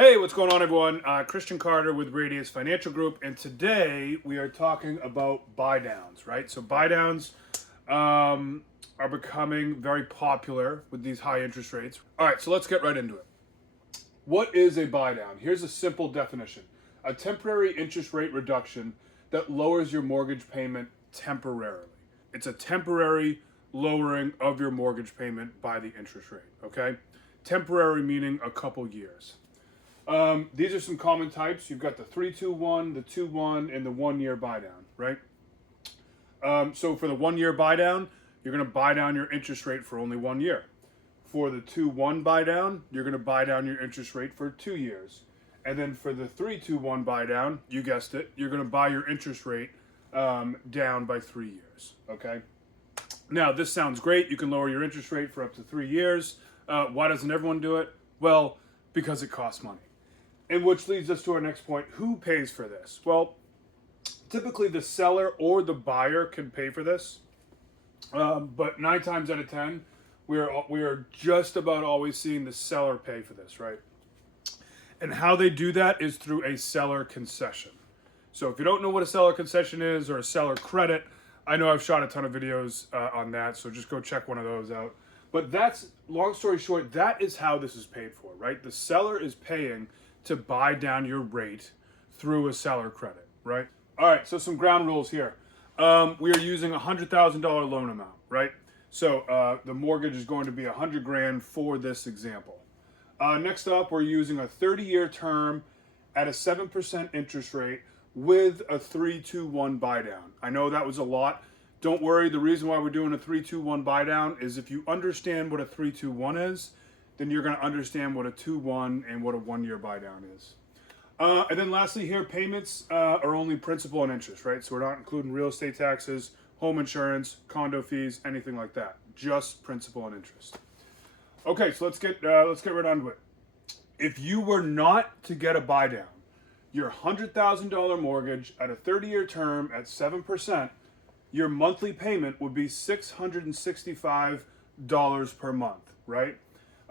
Hey, what's going on, everyone? Christian Carter with Radius Financial Group, and today we are talking about buy-downs, right? So buy-downs are becoming very popular with these high interest rates. All right, so let's get right into it. What is a buy-down? Here's a simple definition. A temporary interest rate reduction that lowers your mortgage payment temporarily. It's a temporary lowering of your mortgage payment by the interest rate, okay? Temporary meaning a couple years. These are some common types. You've got the 3-2-1, the 2-1, and the 1 year buy down, right? So for the 1 year buy down, you're going to buy down your interest rate for only 1 year. For the 2-1 buy down, you're going to buy down your interest rate for 2 years. And then for the 3-2-1 buy down, you guessed it, you're going to buy your interest rate down by 3 years, okay? Now, this sounds great. You can lower your interest rate for up to 3 years. Why doesn't everyone do it? Well, because it costs money. And which leads us to our next point. Who pays for this? Well, typically the seller or the buyer can pay for this. But 9 times out of 10, we are just about always seeing the seller pay for this, right? And how they do that is through a seller concession. So if you don't know what a seller concession is or a seller credit, I know I've shot a ton of videos on that, so just go check one of those out. But that's, long story short, that is how this is paid for, right? The seller is paying to buy down your rate through a seller credit, right? All right, so some ground rules here. We are using a $100,000 loan amount, right? So the mortgage is going to be $100,000 for this example. Next up, we're using a 30-year term at a 7% interest rate with a 3-2-1 buy down. I know that was a lot. Don't worry, the reason why we're doing a 3-2-1 buy down is if you understand what a 3-2-1 is, then you're going to understand what a 2-1 and what a 1 year buy down is. And then lastly here, payments are only principal and interest, right? So we're not including real estate taxes, home insurance, condo fees, anything like that. Just principal and interest. Okay, so let's get right on to it. If you were not to get a buy down, your $100,000 mortgage at a 30-year term at 7%, your monthly payment would be $665 per month, right?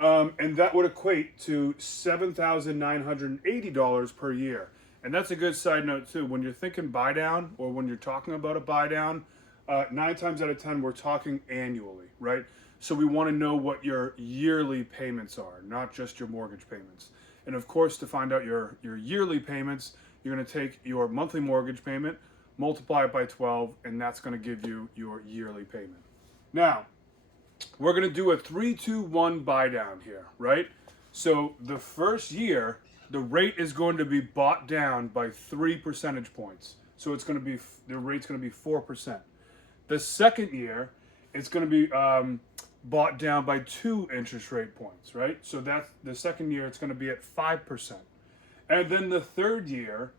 And that would equate to $7,980 per year. And that's a good side note too. When you're thinking buy down or when you're talking about a buy down, 9 times out of 10, we're talking annually, right? So we want to know what your yearly payments are, not just your mortgage payments. And of course, to find out your yearly payments, you're going to take your monthly mortgage payment, multiply it by 12, and that's going to give you your yearly payment. Now, we're going to do a 3-2-1 buy down here, right? So the first year, the rate is going to be bought down by 3 percentage points. So it's going to be, the rate's going to be 4%. The second year, it's going to be bought down by 2 interest rate points, right? So that's the second year, it's going to be at 5%. And then the third year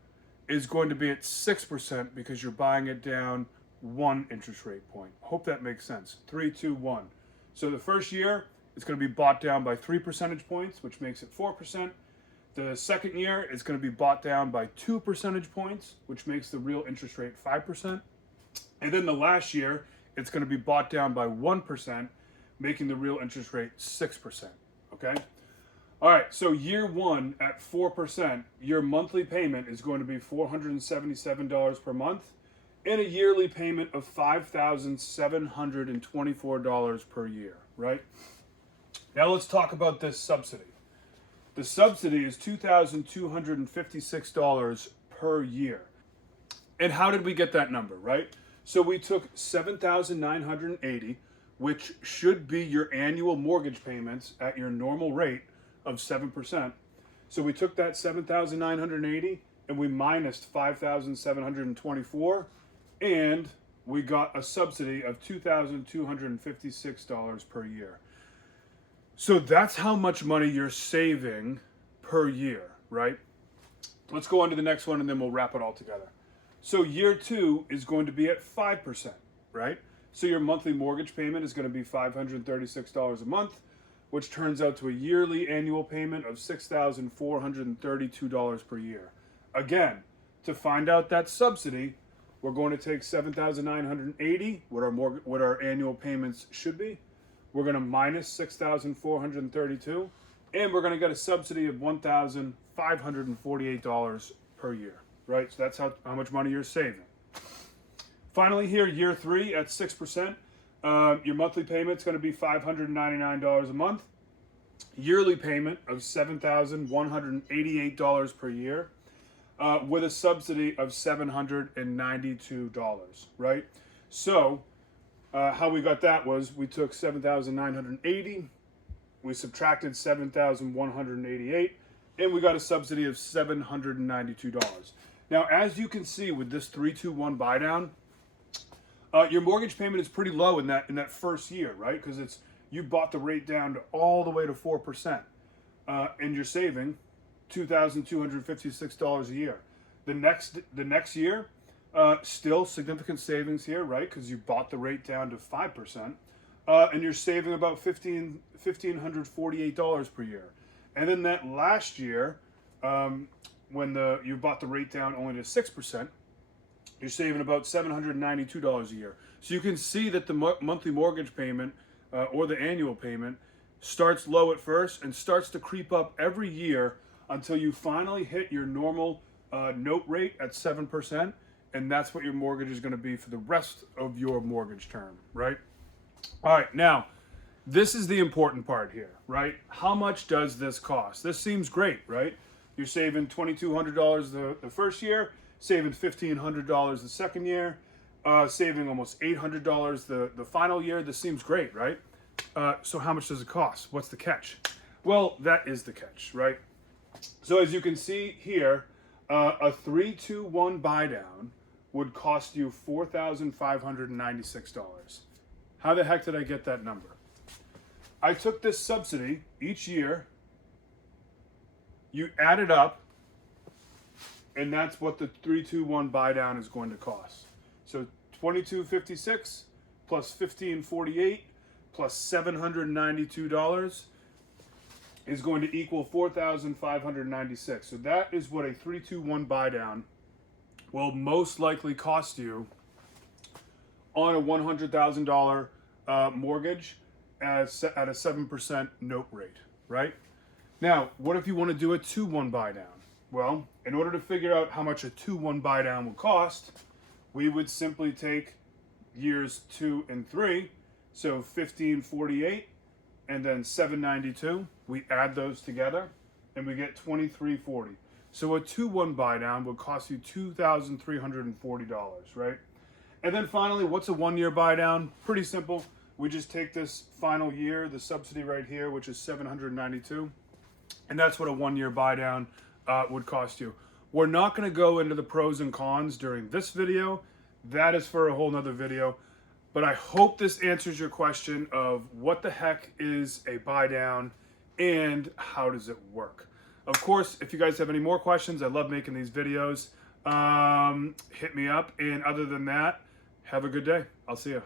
is going to be at 6% because you're buying it down 1 interest rate point. Hope that makes sense. 3-2-1. So the first year, it's going to be bought down by 3 percentage points, which makes it 4%. The second year, it's going to be bought down by 2 percentage points, which makes the real interest rate 5%. And then the last year, it's going to be bought down by 1%, making the real interest rate 6%, okay? All right, so year 1 at 4%, your monthly payment is going to be $477 per month and a yearly payment of $5,724 per year, right? Now let's talk about this subsidy. The subsidy is $2,256 per year. And how did we get that number, right? So we took $7,980, which should be your annual mortgage payments at your normal rate of 7%. So we took that $7,980 and we minused $5,724, and we got a subsidy of $2,256 per year. So that's how much money you're saving per year, right? Let's go on to the next one and then we'll wrap it all together. So year 2 is going to be at 5%, right? So your monthly mortgage payment is going to be $536 a month, which turns out to a yearly annual payment of $6,432 per year. Again, to find out that subsidy, we're going to take $7,980, what our annual payments should be. We're going to minus $6,432, and we're going to get a subsidy of $1,548 per year, right? So that's how much money you're saving. Finally here, year 3 at 6%, your monthly payment's going to be $599 a month. Yearly payment of $7,188 per year, with a subsidy of $792, right? So how we got that was we took $7,980, we subtracted $7,188, and we got a subsidy of $792. Now, as you can see with this 3-2-1 buy down, your mortgage payment is pretty low in that first year, right? Because you bought the rate down to all the way to 4%, and you're saving $2,256 a year. The next year, still significant savings here, right? Because you bought the rate down to 5%, and you're saving about $1,548 per year. And then that last year, when you bought the rate down only to 6%, you're saving about $792 a year. So you can see that the monthly mortgage payment or the annual payment starts low at first and starts to creep up every year until you finally hit your normal note rate at 7%, and that's what your mortgage is going to be for the rest of your mortgage term, right? All right, now, this is the important part here, right? How much does this cost? This seems great, right? You're saving $2,200 the first year, saving $1,500 the second year, saving almost $800 the final year. This seems great, right? So how much does it cost? What's the catch? Well, that is the catch, right? So as you can see here, a 3-2-1 buy down would cost you $4,596. How the heck did I get that number? I took this subsidy each year, you add it up, and that's what the 3-2-1 buy down is going to cost. So $2,256 plus $1,548 plus $792 is going to equal $4,596. So that is what a 3-2-1 buy down will most likely cost you on a $100,000 mortgage at a 7% note rate, right? Now, what if you want to do a 2-1 buy down? Well, in order to figure out how much a 2-1 buy down will cost, we would simply take years 2 and 3, so 1548 and then 792. We add those together and we get 2340. So a 2-1 buy down would cost you $2,340, right? And then finally, what's a 1-year buy down? Pretty simple. We just take this final year, the subsidy right here, which is 792, and that's what a 1-year buy down would cost you. We're not going to go into the pros and cons during this video. That is for a whole nother video. But I hope this answers your question of what the heck is a buy down and how does it work. Of course, if you guys have any more questions, I love making these videos. Hit me up. And other than that, have a good day. I'll see you.